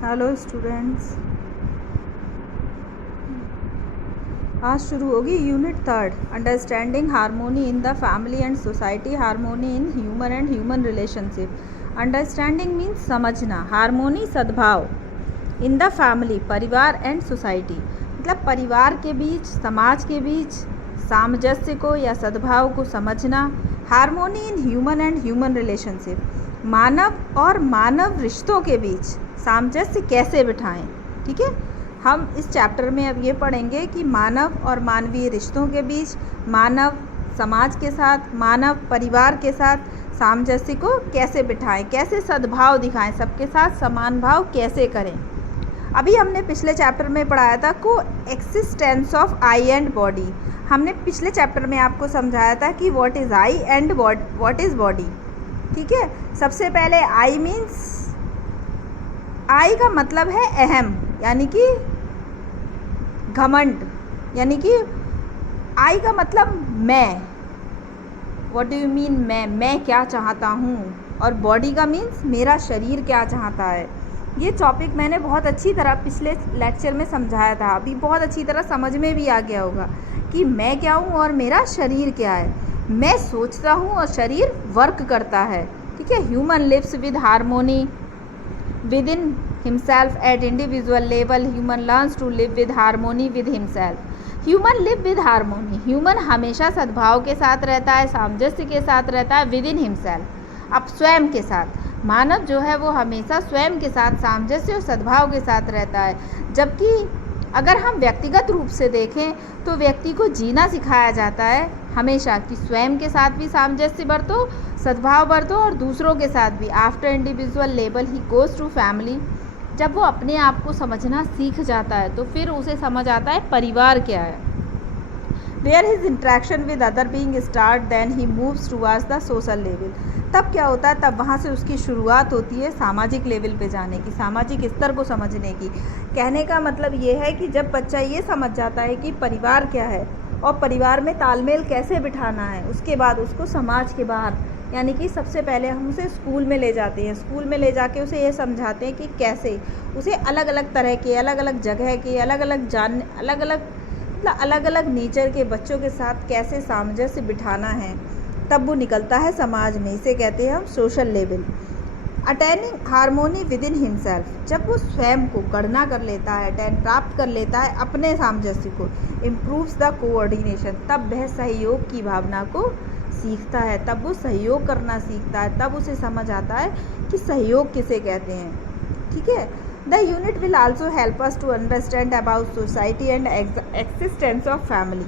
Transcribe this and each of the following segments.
Hello students, आज शुरू होगी unit 3 understanding harmony in the family and society, harmony in human and human relationship. Understanding means समझना, harmony सद्भाव, इन the family परिवार and society मतलब परिवार के बीच, समाज के बीच सामंजस्य को या सद्भाव को समझना। Harmony in human and human relationship, मानव और मानव रिश्तों के बीच सामंजस्य कैसे बिठाएं। ठीक है, हम इस चैप्टर में अब ये पढ़ेंगे कि मानव और मानवीय रिश्तों के बीच, मानव समाज के साथ, मानव परिवार के साथ सामंजस्य को कैसे बिठाएं, कैसे सद्भाव दिखाएं, सबके साथ समान भाव कैसे करें। अभी हमने पिछले चैप्टर में पढ़ाया था को existence of I and body. हमने पिछले चैप्टर में आपको समझाया था कि what is I and what is body. ठीक है, सबसे पहले आई मीन्स, आई का मतलब है अहम, यानी कि घमंड, यानी कि आई का मतलब मैं। व्हाट डू यू मीन मैं क्या चाहता हूँ। और बॉडी का मीन्स मेरा शरीर क्या चाहता है। ये टॉपिक मैंने बहुत अच्छी तरह पिछले लेक्चर में समझाया था, अभी बहुत अच्छी तरह समझ में भी आ गया होगा कि मैं क्या हूँ और मेरा शरीर क्या है। मैं सोचता हूँ और शरीर वर्क करता है। ठीक है, human lives with harmony within himself at individual level. Human learns to live with harmony with himself. Human live with harmony. Human हमेशा सद्भाव के साथ रहता है, सामंजस्य के साथ रहता है within himself, अब स्वयं के साथ। मानव जो है वो हमेशा स्वयं के साथ सामंजस्य और सद्भाव के साथ रहता है। जबकि अगर हम व्यक्तिगत रूप से देखें तो व्यक्ति को जीना सिखाया जाता है हमेशा कि स्वयं के साथ भी सामंजस्य बरतो, सद्भाव बरतो और दूसरों के साथ भी। आफ्टर इंडिविजुअल लेवल ही गोज टू फैमिली। जब वो अपने आप को समझना सीख जाता है तो फिर उसे समझ आता है परिवार क्या है। Where his interaction with other being start then ही moves towards the social level. तब क्या होता है, तब वहाँ से उसकी शुरुआत होती है सामाजिक लेवल पे जाने की, सामाजिक स्तर को समझने की। कहने का मतलब ये है कि जब बच्चा ये समझ जाता है कि परिवार क्या है और परिवार में तालमेल कैसे बिठाना है, उसके बाद उसको समाज के बाहर, यानी कि सबसे पहले हम उसे स्कूल में ले जाते हैं। स्कूल में ले जाके उसे ये समझाते हैं कि कैसे उसे अलग अलग तरह के, अलग अलग जगह के, अलग अलग नेचर के बच्चों के साथ कैसे सामंजस्य बिठाना है। तब वो निकलता है समाज में, इसे कहते हैं हम social level. Attaining harmony with in himself, जब वो स्वयं को गणना कर लेता है, अटेन प्राप्त कर लेता है अपने सामंजस्य को। इम्प्रूव्स द कोऑर्डिनेशन, तब वह सहयोग की भावना को सीखता है, तब वो सहयोग करना सीखता है, तब उसे समझ आता है कि सहयोग किसे कहते हैं। ठीक है, the unit will also help us to understand about society and existence of family.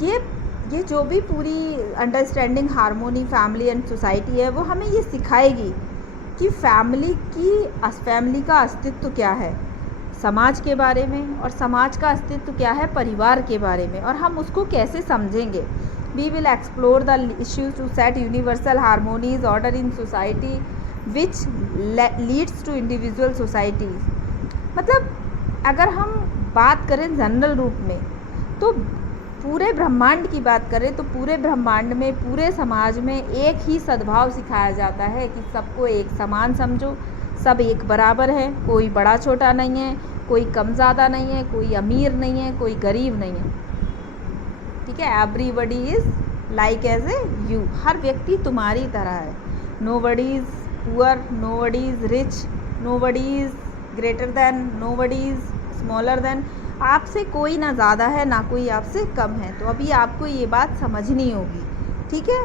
ये जो भी पूरी understanding harmony family and society है वो हमें ये सिखाएगी कि फैमिली का अस्तित्व क्या है समाज के बारे में, और समाज का अस्तित्व क्या है परिवार के बारे में, और हम उसको कैसे समझेंगे। We will explore the issues to set universal harmonies, order in society, which leads to individual societies। मतलब अगर हम बात करें जनरल रूप में तो पूरे ब्रह्मांड की बात करें तो पूरे ब्रह्मांड में, पूरे समाज में एक ही सद्भाव सिखाया जाता है कि सबको एक समान समझो, सब एक बराबर है, कोई बड़ा छोटा नहीं है, कोई कम ज़्यादा नहीं है, कोई अमीर नहीं है, कोई गरीब नहीं है। ठीक है, everybody is like as a you, हर व्यक्ति तुम्हारी तरह है। Nobody is poor, nobody is rich, nobody is greater than, nobody is smaller than. आपसे कोई ना ज़्यादा है ना कोई आपसे कम है। तो अभी आपको ये बात समझनी होगी। ठीक है,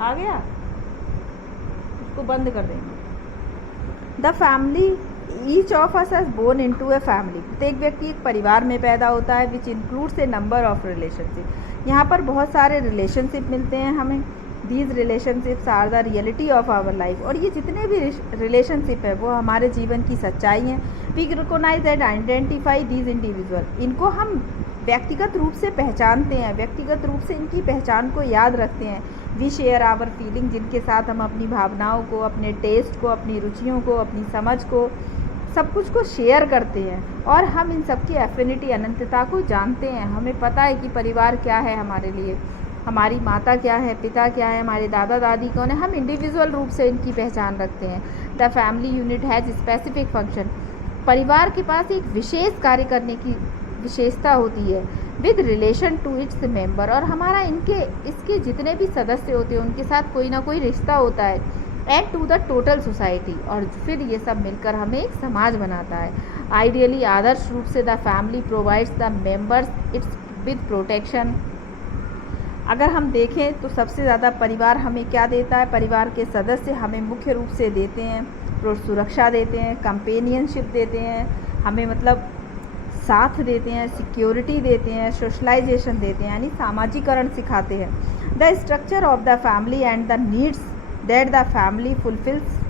आ गया, इसको बंद कर देंगे। The family each of us has born into a family, प्रत्येक व्यक्ति एक परिवार में पैदा होता है। Which includes a number of relationship, यहाँ पर बहुत सारे रिलेशनशिप मिलते हैं हमें। These relationships are the reality of our life, और ये जितने भी रिलेशनशिप है वो हमारे जीवन की सच्चाई हैं। We recognise and identify these individual, इनको हम व्यक्तिगत रूप से पहचानते हैं, व्यक्तिगत रूप से इनकी पहचान को याद रखते हैं। वी शेयर आवर फीलिंग, जिनके साथ हम अपनी भावनाओं को, अपने टेस्ट को, अपनी रुचियों को, अपनी समझ को, सब कुछ को शेयर करते हैं। और हम इन सब की एफिनिटी, अनंतता को जानते हैं। हमें पता है कि परिवार क्या है हमारे लिए। हमारी माता क्या है, पिता क्या है, हमारे दादा दादी कौन है, हम इंडिविजुअल रूप से इनकी पहचान रखते हैं। The family unit has specific function, परिवार के पास एक विशेष कार्य करने की विशेषता होती है with relation to its member, और हमारा इसके जितने भी सदस्य होते हैं उनके साथ कोई ना कोई रिश्ता होता है, and to the total society, और फिर ये सब मिलकर हमें एक समाज बनाता है। आइडियली, आदर्श रूप से the family provides the members it's with protection. अगर हम देखें तो सबसे ज़्यादा परिवार हमें क्या देता है, परिवार के सदस्य हमें मुख्य रूप से देते हैं सुरक्षा देते हैं, कंपेनियनशिप देते हैं, हमें मतलब साथ देते हैं, सिक्योरिटी देते हैं, सोशलाइजेशन देते हैं, यानी सामाजिकरण सिखाते हैं। The structure of the family and the needs that the family fulfils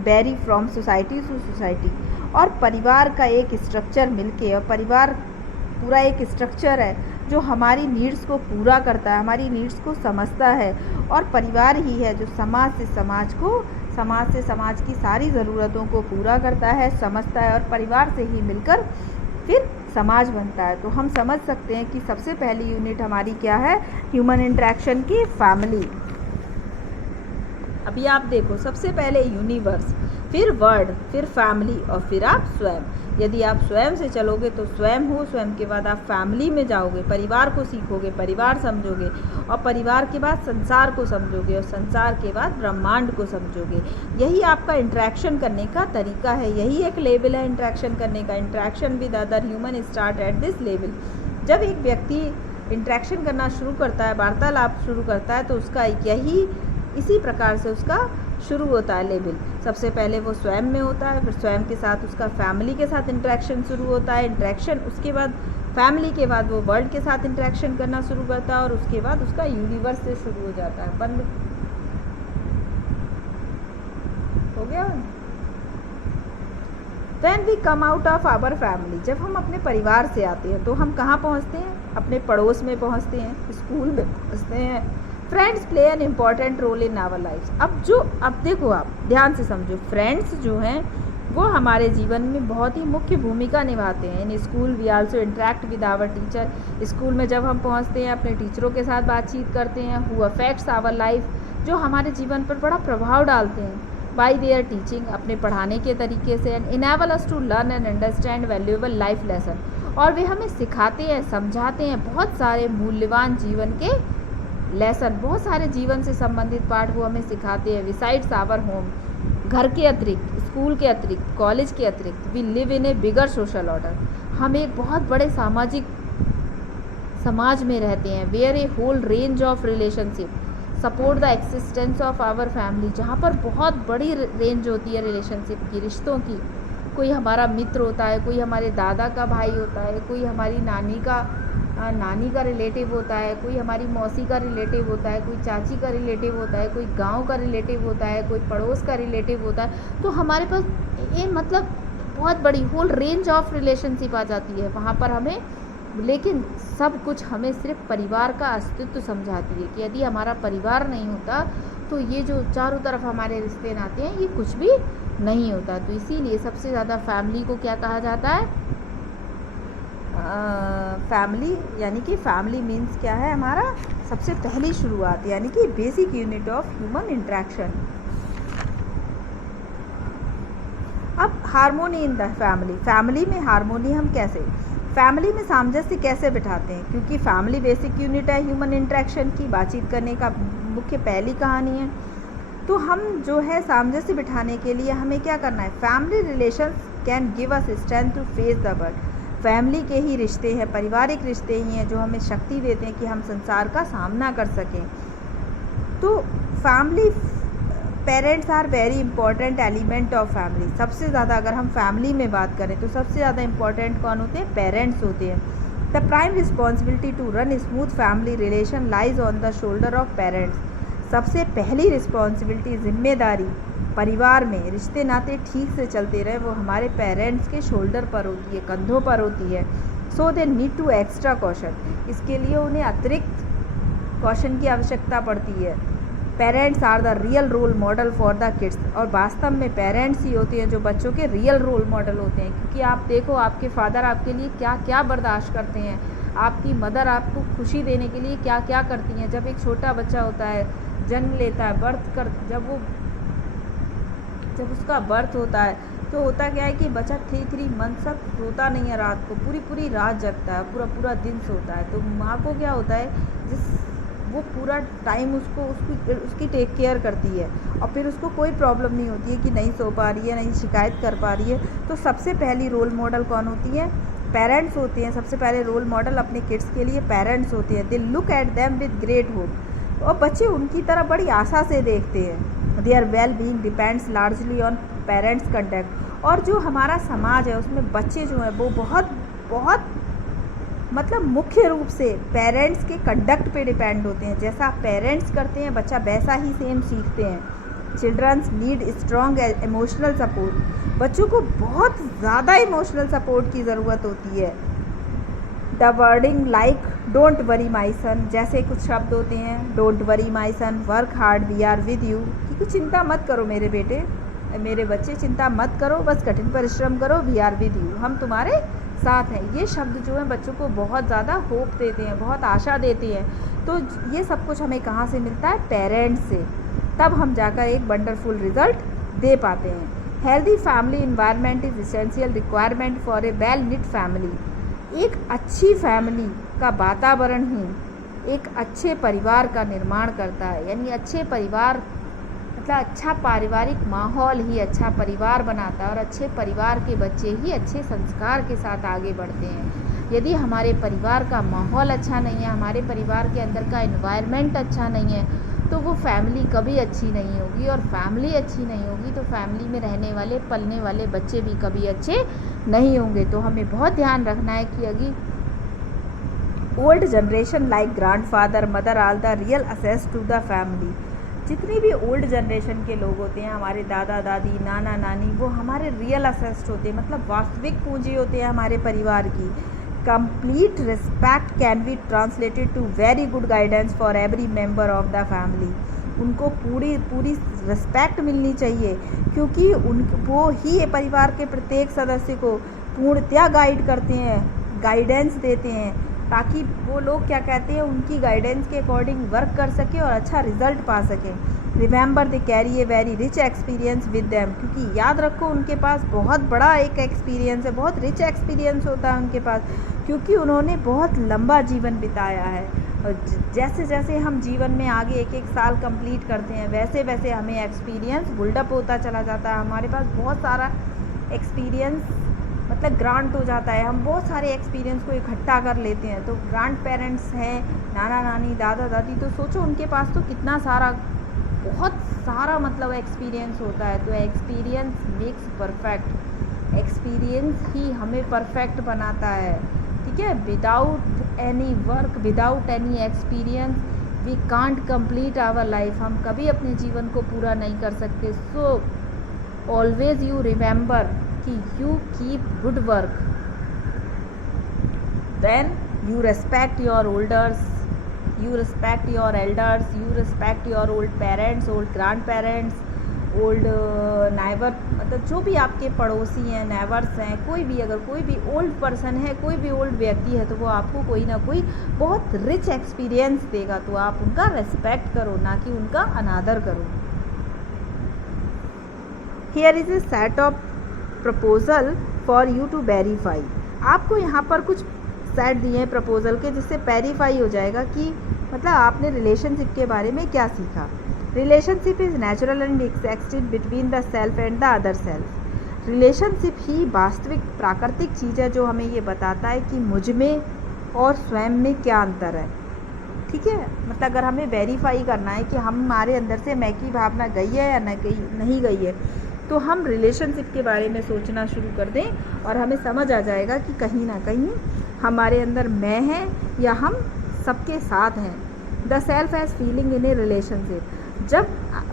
vary from society to society, और परिवार का एक स्ट्रक्चर मिलके, और परिवार पूरा एक स्ट्रक्चर है जो हमारी नीड्स को पूरा करता है, हमारी नीड्स को समझता है, और परिवार ही है जो समाज से समाज की सारी ज़रूरतों को पूरा करता है, समझता है, और परिवार से ही मिलकर फिर समाज बनता है। तो हम समझ सकते हैं कि सबसे पहली यूनिट हमारी क्या है, ह्यूमन इंटरेक्शन की, फैमिली। अभी आप देखो, सबसे पहले यूनिवर्स, फिर वर्ड, फिर फैमिली, और फिर आप स्वयं। यदि आप स्वयं से चलोगे तो स्वयं हो, स्वयं के बाद आप फैमिली में जाओगे, परिवार को सीखोगे, परिवार समझोगे, और परिवार के बाद संसार को समझोगे, और संसार के बाद ब्रह्मांड को समझोगे। यही आपका इंटरेक्शन करने का तरीका है, यही एक लेवल है इंटरेक्शन करने का। Interaction with other human start at this level. जब एक व्यक्ति इंटरेक्शन करना शुरू करता है, वार्तालाप शुरू करता है, तो उसका इसी प्रकार से उसका शुरू होता है लेवल। सबसे पहले वो स्वयं में होता है, फिर स्वयं के साथ उसका फैमिली के साथ इंटरेक्शन शुरू होता है, इंटरेक्शन, उसके बाद फैमिली के बाद वो वर्ल्ड के साथ इंटरेक्शन करना शुरू करता है, और उसके बाद उसका यूनिवर्स से शुरू हो जाता है। बंद हो गया। When we come out of our family, जब हम अपने परिवार से आते हैं तो हम कहाँ पहुँचते हैं, अपने पड़ोस में पहुँचते हैं, स्कूल में पहुँचते हैं। Friends play an important role in our life. अब देखो, आप ध्यान से समझो, फ्रेंड्स जो हैं वो हमारे जीवन में बहुत ही मुख्य भूमिका निभाते हैं। In school we also interact with our teacher. School में जब हम पहुंचते हैं अपने टीचरों के साथ बातचीत करते हैं, हु अफेक्ट्स आवर लाइफ, जो हमारे जीवन पर बड़ा प्रभाव डालते हैं, बाय देयर टीचिंग, अपने पढ़ाने के तरीके से, and enable us to learn and understand valuable life lesson, और वे हमें सिखाते हैं, समझाते हैं बहुत सारे मूल्यवान जीवन के लेसन, बहुत सारे जीवन से संबंधित पाठ वो हमें सिखाते हैं। बिसाइड्स आवर होम, घर के अतिरिक्त, स्कूल के अतिरिक्त, कॉलेज के अतिरिक्त, we live in a bigger social order, हम एक बहुत बड़े सामाजिक समाज में रहते हैं। Where a whole range of relationship support the existence of our family, जहाँ पर बहुत बड़ी रेंज होती है रिलेशनशिप की, रिश्तों की। कोई हमारा मित्र होता है, कोई हमारे दादा का भाई होता है, कोई हमारी नानी का रिलेटिव होता है, कोई हमारी मौसी का रिलेटिव होता है, कोई चाची का रिलेटिव होता है, कोई गांव का रिलेटिव होता है, कोई पड़ोस का रिलेटिव होता है। तो हमारे पास ये मतलब बहुत बड़ी होल रेंज ऑफ रिलेशनशिप आ जाती है वहाँ पर हमें। लेकिन सब कुछ हमें सिर्फ परिवार का अस्तित्व समझाती है कि यदि हमारा परिवार नहीं होता तो ये जो चारों तरफ हमारे रिश्ते नाते हैं ये कुछ भी नहीं होता। तो इसीलिए सबसे ज़्यादा फैमिली को क्या कहा जाता है, फैमिली, यानी कि फैमिली मीन्स क्या है, हमारा सबसे पहली शुरुआत, यानी कि basic unit of human interaction. अब harmony in the family, family में हार्मोनी हम कैसे, फैमिली में सामंजस्य कैसे बिठाते हैं, क्योंकि फैमिली बेसिक यूनिट है ह्यूमन इंटरेक्शन की, बातचीत करने का मुख्य पहली कहानी है। तो हम जो है सामंजस्य बिठाने के लिए हमें क्या करना है, family relations can give us strength to face the world, family के ही रिश्ते हैं, पारिवारिक रिश्ते ही हैं जो हमें शक्ति देते हैं कि हम संसार का सामना कर सकें। तो family, parents are very important element of family. सबसे ज़्यादा अगर हम फैमिली में बात करें तो सबसे ज़्यादा इंपॉर्टेंट कौन होते हैं, पेरेंट्स होते हैं। The prime responsibility to run smooth family relation lies on the shoulder of parents. सबसे पहली रिस्पॉन्सिबिलिटी, जिम्मेदारी परिवार में रिश्ते नाते ठीक से चलते रहे वो हमारे पेरेंट्स के शोल्डर पर होती है, कंधों पर होती है। So they need to extra caution, इसके लिए उन्हें अतिरिक्त कॉशन की आवश्यकता पड़ती है। Parents are the real role model for the kids, और वास्तव में पेरेंट्स ही होते हैं जो बच्चों के रियल रोल मॉडल होते हैं। क्योंकि आप देखो, आपके फादर आपके लिए क्या क्या बर्दाश्त करते हैं, आपकी मदर आपको खुशी देने के लिए क्या क्या करती हैं। जब एक छोटा बच्चा होता है, जन्म लेता है, जब उसका बर्थ होता है तो होता क्या है कि बच्चा 3 मंथ तक सोता नहीं है, रात को पूरी रात जगता है, पूरा दिन सोता है। तो माँ को क्या होता है, वो पूरा टाइम उसकी टेक केयर करती है और फिर उसको कोई प्रॉब्लम नहीं होती है कि नहीं सो पा रही है, नहीं शिकायत कर पा रही है। तो सबसे पहली रोल मॉडल कौन होती है? पेरेंट्स होते हैं। सबसे पहले रोल मॉडल अपने किड्स के लिए पेरेंट्स होते हैं। They look at them with great hope, और बच्चे उनकी तरफ बड़ी आशा से देखते हैं। Their well being depends largely on parents conduct. और जो हमारा समाज है उसमें बच्चे जो हैं वो बहुत मतलब मुख्य रूप से पेरेंट्स के कंडक्ट पे डिपेंड होते हैं। जैसा पेरेंट्स करते हैं बच्चा वैसा ही सेम सीखते हैं। Childrens need strong emotional support. बच्चों को बहुत ज़्यादा इमोशनल सपोर्ट की ज़रूरत होती है। The wording like don't worry my son, जैसे कुछ शब्द होते हैं, don't worry my son, work hard, we are with you, कि चिंता मत करो मेरे बेटे, मेरे बच्चे, चिंता मत करो, बस कठिन परिश्रम करो, वी आर विद यू, हम तुम्हारे साथ हैं। ये शब्द जो है बच्चों को बहुत ज़्यादा होप देते हैं, बहुत आशा देते हैं। तो ये सब कुछ हमें कहाँ से मिलता है? पेरेंट्स से। तब हम जाकर एक वंडरफुल रिजल्ट दे पाते हैं। Healthy family environment is essential requirement for a well knit family. एक अच्छी फैमिली का वातावरण ही एक अच्छे परिवार का निर्माण करता है। यानी अच्छे परिवार मतलब अच्छा पारिवारिक माहौल ही अच्छा परिवार बनाता है, और अच्छे परिवार के बच्चे ही अच्छे संस्कार के साथ आगे बढ़ते हैं। यदि हमारे परिवार का माहौल अच्छा नहीं है, हमारे परिवार के अंदर का एनवायरनमेंट अच्छा नहीं है, तो वो फैमिली कभी अच्छी नहीं होगी। और फैमिली अच्छी नहीं होगी तो फैमिली में रहने वाले पलने वाले बच्चे भी कभी अच्छे नहीं होंगे। तो हमें बहुत ध्यान रखना है कि अगर old generation like grandfather, mother are the real असेस टू द फैमिली। जितनी भी ओल्ड जनरेशन के लोग होते हैं, हमारे दादा दादी, नाना नानी, वो हमारे रियल असेस्ट होते हैं, मतलब वास्तविक पूंजी होते हैं हमारे परिवार की। Complete respect can be translated to very good guidance for every member of the family. उनको पूरी रिस्पेक्ट मिलनी चाहिए, क्योंकि वो ही परिवार के प्रत्येक सदस्य को पूर्णतया गाइड करते हैं, गाइडेंस देते हैं, ताकि वो लोग क्या कहते हैं उनकी गाइडेंस के अकॉर्डिंग वर्क कर सके और अच्छा रिजल्ट पा सकें। Remember they carry a very rich experience with them, क्योंकि याद रखो उनके पास बहुत बड़ा एक एक्सपीरियंस है, बहुत रिच एक्सपीरियंस होता है उनके पास, क्योंकि उन्होंने बहुत लंबा जीवन बिताया है। और जैसे जैसे हम जीवन में आगे एक साल कंप्लीट करते हैं, वैसे वैसे हमें एक्सपीरियंस बिल्डअप होता चला जाता है। हमारे पास बहुत सारा एक्सपीरियंस मतलब ग्रांट हो जाता है, हम बहुत सारे एक्सपीरियंस को इकट्ठा कर लेते हैं। तो ग्रांड पेरेंट्स हैं, नाना नानी, दादा दादी, तो सोचो उनके पास तो कितना सारा, बहुत सारा मतलब एक्सपीरियंस होता है। तो एक्सपीरियंस मेक्स परफेक्ट, एक्सपीरियंस ही हमें परफेक्ट बनाता है। ठीक है, without any work, without any experience we can't complete our life. हम कभी अपने जीवन को पूरा नहीं कर सकते। सो ऑलवेज यू रिमेंबर कि you keep good work, then you respect your elders, you respect your elders, you respect your old parents, old grandparents, old neighbor, मतलब जो भी आपके पड़ोसी हैं, नेबर्स हैं, कोई भी अगर कोई भी ओल्ड पर्सन है, कोई भी ओल्ड व्यक्ति है, तो वो आपको कोई ना कोई बहुत रिच एक्सपीरियंस देगा। तो आप उनका रेस्पेक्ट करो, ना कि उनका अनादर करो। Here is a set of proposal for you to verify. आपको यहाँ पर कुछ सेट दिए हैं प्रपोज़ल के, जिससे वेरीफाई हो जाएगा कि मतलब आपने रिलेशनशिप के बारे में क्या सीखा। Relationship is natural and existed between the self and the other self. Relationship ही वास्तविक प्राकृतिक चीज़ है जो हमें ये बताता है कि मुझ में और स्वयं में क्या अंतर है। ठीक है, मतलब अगर हमें वेरीफाई करना है कि हमारे अंदर से मैं की भावना गई है या नहीं गई है, तो हम रिलेशनशिप के बारे में सोचना शुरू कर दें और हमें समझ आ जाएगा कि कहीं ना कहीं हमारे अंदर मैं है या हम सबके साथ हैं। The self has feeling in a relationship. जब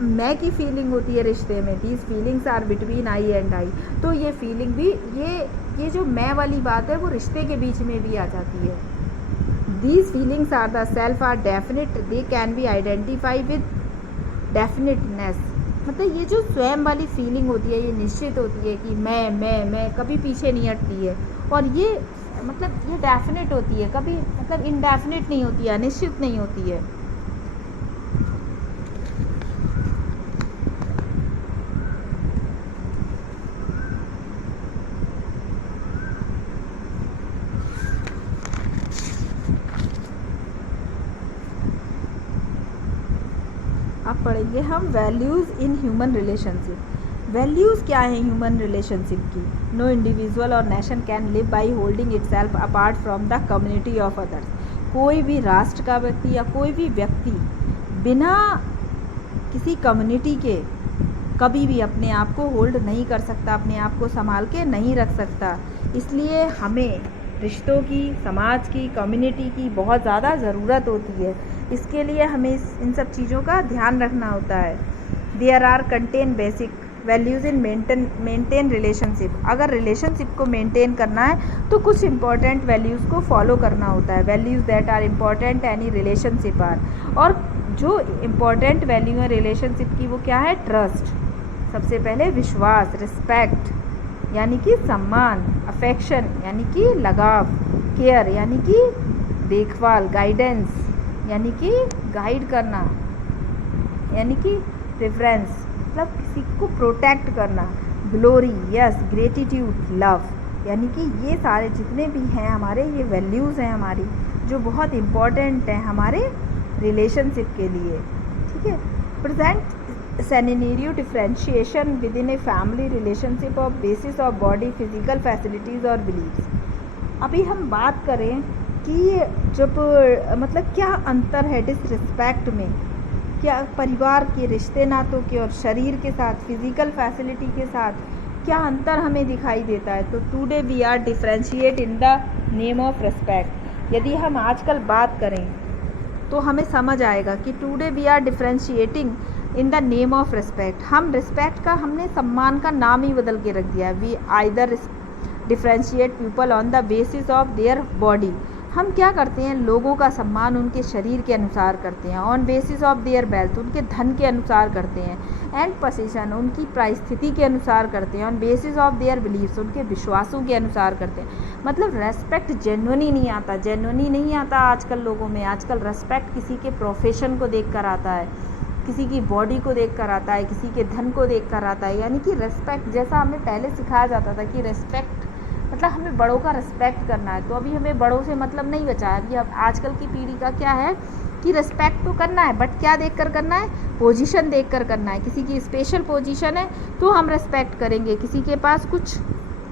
मैं की फीलिंग होती है रिश्ते में, these feelings are between I and I, तो ये फीलिंग भी ये जो मैं वाली बात है वो रिश्ते के बीच में भी आ जाती है। These feelings are the self are definite, they can be identify with definiteness. मतलब ये जो स्वयं वाली फीलिंग होती है ये निश्चित होती है कि मैं कभी पीछे नहीं हटती है, और ये मतलब ये डेफिनेट होती है, कभी मतलब इनडेफिनेट नहीं होती है, अनिश्चित नहीं होती है। अब पढ़ेंगे हम values in human relationship. Values क्या हैं ह्यूमन रिलेशनशिप की? नो इंडिविजुअल और nation can live by holding itself apart from the community of others. कोई भी राष्ट्र का व्यक्ति या कोई भी व्यक्ति बिना किसी कम्युनिटी के कभी भी अपने आप को होल्ड नहीं कर सकता, अपने आप को संभाल के नहीं रख सकता। इसलिए हमें रिश्तों की, समाज की, कम्युनिटी की बहुत ज़्यादा ज़रूरत होती है। इसके लिए हमें इन सब चीज़ों का ध्यान रखना होता है। There are contain basic values in maintain relationship. अगर रिलेशनशिप को मेंटेन करना है तो कुछ इंपॉर्टेंट वैल्यूज़ को फॉलो करना होता है। Values that are important any relationship are. और जो इम्पॉर्टेंट वैल्यू है रिलेशनशिप की वो क्या है? ट्रस्ट, सबसे पहले विश्वास, रिस्पेक्ट यानी कि सम्मान, अफेक्शन यानी कि लगाव, केयर यानी कि देखभाल, गाइडेंस यानी कि गाइड करना, यानी कि प्रेफरेंस मतलब किसी को प्रोटेक्ट करना, ग्लोरी, यस, ग्रेटिट्यूड, लव यानी कि ये सारे जितने भी हैं हमारे ये वैल्यूज़ हैं हमारी, जो बहुत इम्पॉर्टेंट हैं हमारे रिलेशनशिप के लिए। ठीक है। Present scenario differentiation with in a family relationship of basis of body, physical facilities और बिलीव्स। अभी हम बात करें कि जब मतलब क्या अंतर है डिसरिस्पेक्ट में, क्या परिवार के रिश्ते नातों के और शरीर के साथ, फिजिकल फैसिलिटी के साथ क्या अंतर हमें दिखाई देता है? तो today we are differentiate in the name of respect. यदि हम आजकल बात करें तो हमें समझ आएगा कि today we are differentiating in the name of respect. हम रिस्पेक्ट का हमने सम्मान का नाम ही बदल के रख दिया। We either differentiate people on the basis of their body. हम क्या करते हैं? लोगों का सम्मान उनके शरीर के अनुसार करते हैं। On basis of there wealth, उनके धन के अनुसार करते हैं। एंड पोजीशन, उनकी परिस्थिति के अनुसार करते हैं। On basis of their beliefs, उनके विश्वासों के अनुसार करते हैं। मतलब रेस्पेक्ट जेन्युइनली नहीं आता, जेन्युइनली नहीं आता आजकल लोगों में। आजकल रेस्पेक्ट किसी के प्रोफेशन को देख कर आता है, किसी की बॉडी को देख कर आता है, किसी के धन को देख कर आता है। यानी कि रेस्पेक्ट जैसा हमें पहले सिखाया जाता था कि रेस्पेक्ट मतलब हमें बड़ों का रिस्पेक्ट करना है, तो अभी हमें बड़ों से मतलब नहीं बचा है। अभी अब आजकल की पीढ़ी का क्या है कि रिस्पेक्ट तो करना है, बट क्या देख कर करना है? पोजीशन देख कर करना है। किसी की स्पेशल पोजीशन है तो हम रिस्पेक्ट करेंगे, किसी के पास कुछ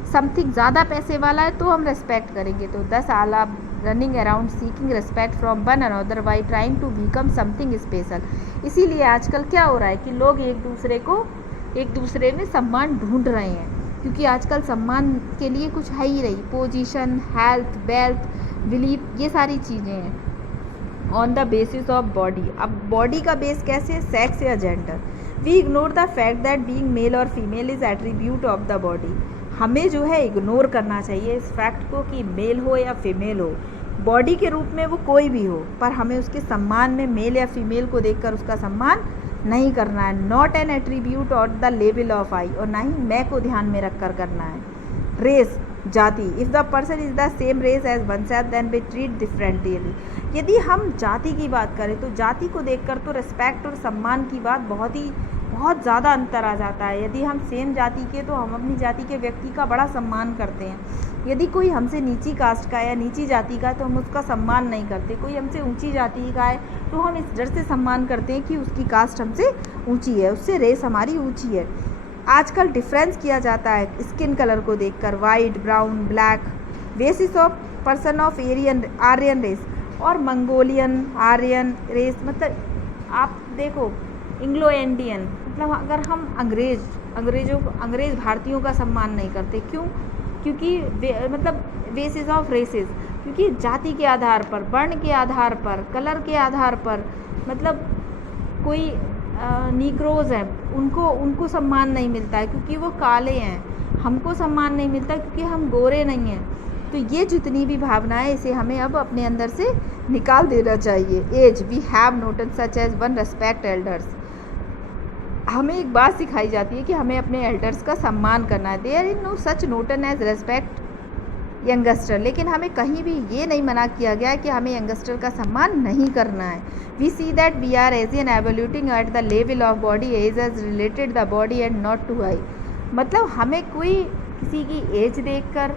समथिंग ज़्यादा पैसे वाला है तो हम रिस्पेक्ट करेंगे। तो 10 all are running around seeking respect from one another by trying to become something special. इसीलिए आजकल क्या हो रहा है कि लोग एक दूसरे में सम्मान ढूंढ रहे हैं, क्योंकि आजकल सम्मान के लिए कुछ है ही नहीं। पोजीशन, हेल्थ, वेल्थ, बिलीफ, ये सारी चीज़ें हैं। On the basis of body. अब बॉडी का बेस कैसे? सेक्स या gender. We ignore the fact that being male और female is attribute of the body. हमें जो है इग्नोर करना चाहिए इस फैक्ट को कि मेल हो या फीमेल हो, बॉडी के रूप में वो कोई भी हो, पर हमें उसके सम्मान में मेल या फीमेल को देखकर उसका सम्मान नहीं करना है। नॉट एन एट्रीब्यूट और द लेवल ऑफ आई, और ना ही मैं को ध्यान में रख कर करना है। रेस, जाति। If the person is the same race as oneself then we treat differently. यदि हम जाति की बात करें तो जाति को देखकर तो रिस्पेक्ट और सम्मान की बात बहुत ज़्यादा अंतर आ जाता है। यदि हम सेम जाति के तो हम अपनी जाति के व्यक्ति का बड़ा सम्मान करते हैं। यदि कोई हमसे नीची कास्ट का या नीची जाति का है तो हम उसका सम्मान नहीं करते। कोई हमसे ऊंची जाति का है तो हम इस डर से सम्मान करते हैं कि उसकी कास्ट हमसे ऊंची है, उससे रेस हमारी ऊंची है। आजकल डिफरेंस किया जाता है स्किन कलर को देखकर, white, brown, black, basis of person of Aryan race और मंगोलियन, आर्यन रेस। मतलब आप देखो इंग्लो इंडियन, मतलब अगर हम अंग्रेज भारतीयों का सम्मान नहीं करते, क्यों? क्योंकि मतलब बेसिस ऑफ रेसेस, क्योंकि जाति के आधार पर, वर्ण के आधार पर, कलर के आधार पर, मतलब कोई नीग्रोज हैं उनको सम्मान नहीं मिलता है क्योंकि वो काले हैं, हमको सम्मान नहीं मिलता क्योंकि हम गोरे नहीं हैं। तो ये जितनी भी भावना है इसे हमें अब अपने अंदर से निकाल देना चाहिए। Age, we have noted such as one respect elders. हमें एक बात सिखाई जाती है कि हमें अपने एल्डर्स का सम्मान करना है। There is no such notion as respect youngster, लेकिन हमें कहीं भी ये नहीं मना किया गया है कि हमें यंगस्टर का सम्मान नहीं करना है। We see that we are aging evolving at the level of body as age related the body and not to I. मतलब हमें कोई किसी की एज देखकर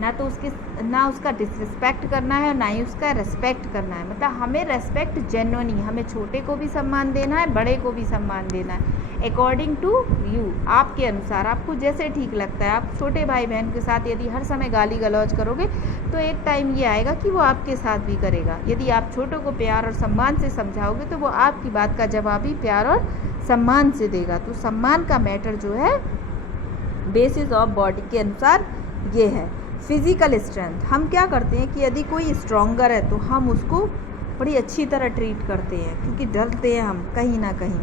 ना उसका डिसरिस्पेक्ट करना है और ना ही उसका रेस्पेक्ट करना है। मतलब हमें रेस्पेक्ट जेन्युइनली, हमें छोटे को भी सम्मान देना है, बड़े को भी सम्मान देना है, अकॉर्डिंग टू यू, आपके अनुसार, आपको जैसे ठीक लगता है। आप छोटे भाई बहन के साथ यदि हर समय गाली गलौज करोगे तो एक टाइम ये आएगा कि वो आपके साथ भी करेगा। यदि आप छोटों को प्यार और सम्मान से समझाओगे तो वो आपकी बात का जवाब भी प्यार और सम्मान से देगा। तो सम्मान का मैटर जो है बेसिस ऑफ बॉडी के अनुसार ये है। फिज़िकल स्ट्रेंथ, हम क्या करते हैं कि यदि कोई स्ट्रॉन्गर है तो हम उसको बड़ी अच्छी तरह ट्रीट करते हैं, क्योंकि डरते हैं हम कहीं ना कहीं।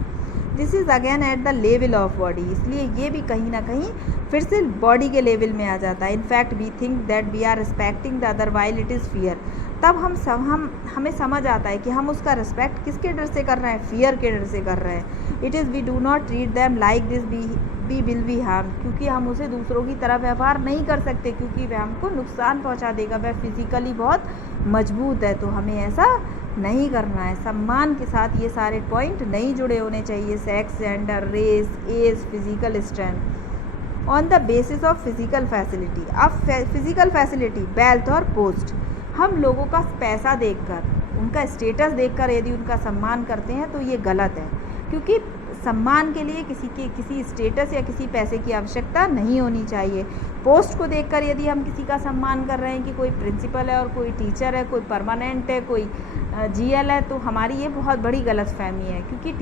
This is again eight the level of body, इसलिए ये भी कहीं ना कहीं फिर से बॉडी के लेवल में आ जाता है। In fact we think that we are respecting the other while it is fear. तब हमें समझ आता है कि हम उसका रिस्पेक्ट किसके डर से कर रहे हैं, फियर के डर से कर रहे हैं। It is we do not treat them like this be will be harm, क्योंकि हम उसे दूसरों की तरह व्यवहार नहीं कर सकते, क्योंकि वह हमको नुकसान पहुंचा देगा। वह फिज़िकली बहुत मजबूत है, तो हमें ऐसा नहीं करना है। सम्मान के साथ ये सारे पॉइंट नहीं जुड़े होने चाहिए, sex, gender, race, age, physical strength. On the basis of physical facility, अब फिजिकल फैसिलिटी, वेल्थ और पोस्ट, हम लोगों का पैसा देखकर, उनका स्टेटस देखकर यदि उनका सम्मान करते हैं तो ये गलत है, क्योंकि सम्मान के लिए किसी स्टेटस या किसी पैसे की आवश्यकता नहीं होनी चाहिए। पोस्ट को देखकर यदि हम किसी का सम्मान कर रहे हैं कि कोई प्रिंसिपल है और कोई टीचर है, कोई परमानेंट है, कोई जीएल है, तो हमारी ये बहुत बड़ी गलतफहमी है, क्योंकि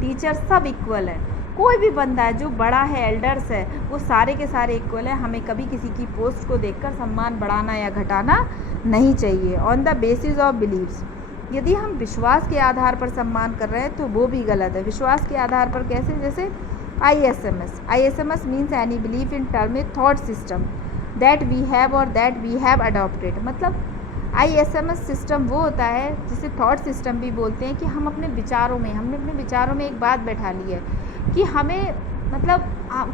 टीचर सब इक्वल है। कोई भी बंदा है जो बड़ा है, एल्डर्स है, वो सारे के सारे इक्वल है। हमें कभी किसी की पोस्ट को देखकर सम्मान बढ़ाना या घटाना नहीं चाहिए। On the basis of beliefs, यदि हम विश्वास के आधार पर सम्मान कर रहे हैं तो वो भी गलत है। विश्वास के आधार पर कैसे, जैसे ISMS means any belief in term में thought system that we have और दैट वी हैव अडॉप्टेड। मतलब ISMS सिस्टम वो होता है जिसे थॉट सिस्टम भी बोलते हैं, कि हमने अपने विचारों में एक बात बैठा ली है कि हमें मतलब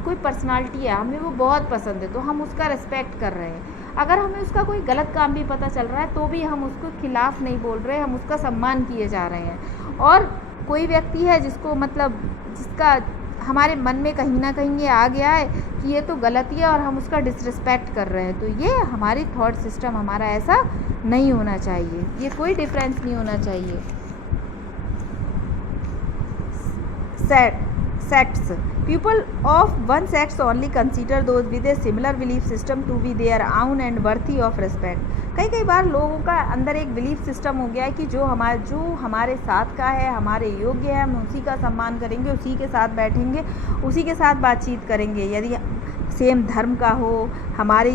कोई पर्सनालिटी है, हमें वो बहुत पसंद है, तो हम उसका रिस्पेक्ट कर रहे हैं। अगर हमें उसका कोई गलत काम भी पता चल रहा है तो भी हम उसको खिलाफ नहीं बोल रहे, हम उसका सम्मान किए जा रहे हैं। और कोई व्यक्ति है जिसका हमारे मन में कहीं ना कहीं ये आ गया है कि ये तो गलती है और हम उसका डिसरिस्पेक्ट कर रहे हैं, तो ये हमारी थॉट सिस्टम, हमारा ऐसा नहीं होना चाहिए। ये कोई डिफरेंस नहीं होना चाहिए। Sects, people of one sex only consider those with a similar belief system to be their own and worthy of respect। कई बार लोगों का अंदर एक बिलीफ सिस्टम हो गया है कि जो हमारे साथ का है, हमारे योग्य है, हम उसी का सम्मान करेंगे, उसी के साथ बैठेंगे, उसी के साथ बातचीत करेंगे। यदि सेम धर्म का हो, हमारे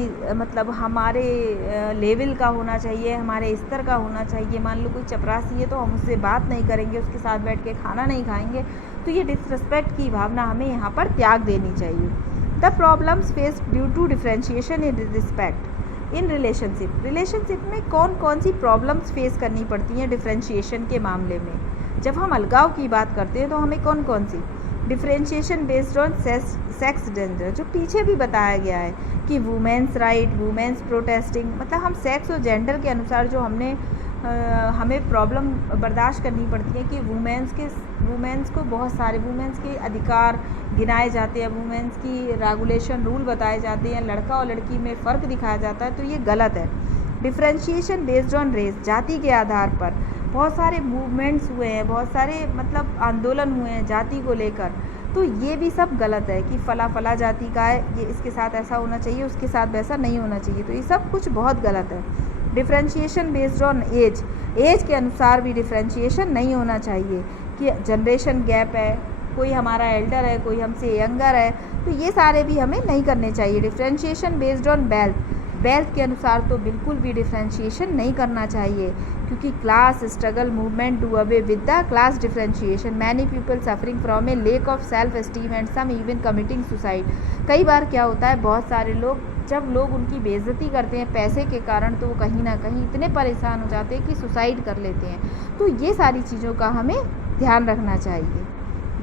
लेवल का होना चाहिए, हमारे स्तर का होना चाहिए। मान लो कोई चपरासी है तो हम उससे बात नहीं करेंगे, उसके साथ बैठ के खाना नहीं खाएंगे, तो ये डिसरिस्पेक्ट की भावना हमें यहाँ पर त्याग देनी चाहिए। The problems face due to differentiation in respect in relationship में कौन कौन सी प्रॉब्लम्स फेस करनी पड़ती हैं डिफरेंशिएशन के मामले में। जब हम अलगाव की बात करते हैं तो हमें कौन कौन सी, differentiation based on sex gender, जो पीछे भी बताया गया है कि वुमेन्स राइट, वुमेन्स प्रोटेस्टिंग, मतलब हम सेक्स और जेंडर के अनुसार जो हमें प्रॉब्लम बर्दाश्त करनी पड़ती है कि वुमेन्स को बहुत सारे वुमेन्स के अधिकार गिनाए जाते हैं, वुमेन्स की रेगुलेशन रूल बताए जाते हैं, लड़का और लड़की में फ़र्क दिखाया जाता है, तो ये गलत है। डिफरेंशिएशन बेस्ड ऑन रेस, जाति के आधार पर बहुत सारे मूवमेंट्स हुए हैं, बहुत सारे आंदोलन हुए हैं जाति को लेकर, तो ये भी सब गलत है कि फला जाति का है, ये इसके साथ ऐसा होना चाहिए, उसके साथ वैसा नहीं होना चाहिए, तो ये सब कुछ बहुत गलत है। डिफरेंशिएशन बेस्ड ऑन एज के अनुसार भी डिफरेंशिएशन नहीं होना चाहिए कि जनरेशन गैप है, कोई हमारा एल्डर है, कोई हमसे यंगर है, तो ये सारे भी हमें नहीं करने चाहिए। डिफरेंशिएशन बेस्ड ऑन वेल्थ के अनुसार तो बिल्कुल भी डिफरेंशिएशन नहीं करना चाहिए, क्योंकि class struggle movement do away with the class differentiation, many people suffering from a lack of self esteem and some even committing suicide. कई बार क्या होता है, बहुत सारे लोग जब लोग उनकी बेइज्जती करते हैं पैसे के कारण, तो वो कहीं ना कहीं इतने परेशान हो जाते हैं कि सुसाइड कर लेते हैं। तो ये सारी चीज़ों का हमें ध्यान रखना चाहिए।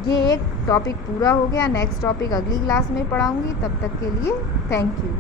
ये एक टॉपिक पूरा हो गया, नेक्स्ट टॉपिक अगली क्लास में पढ़ाऊँगी, तब तक के लिए थैंक यू।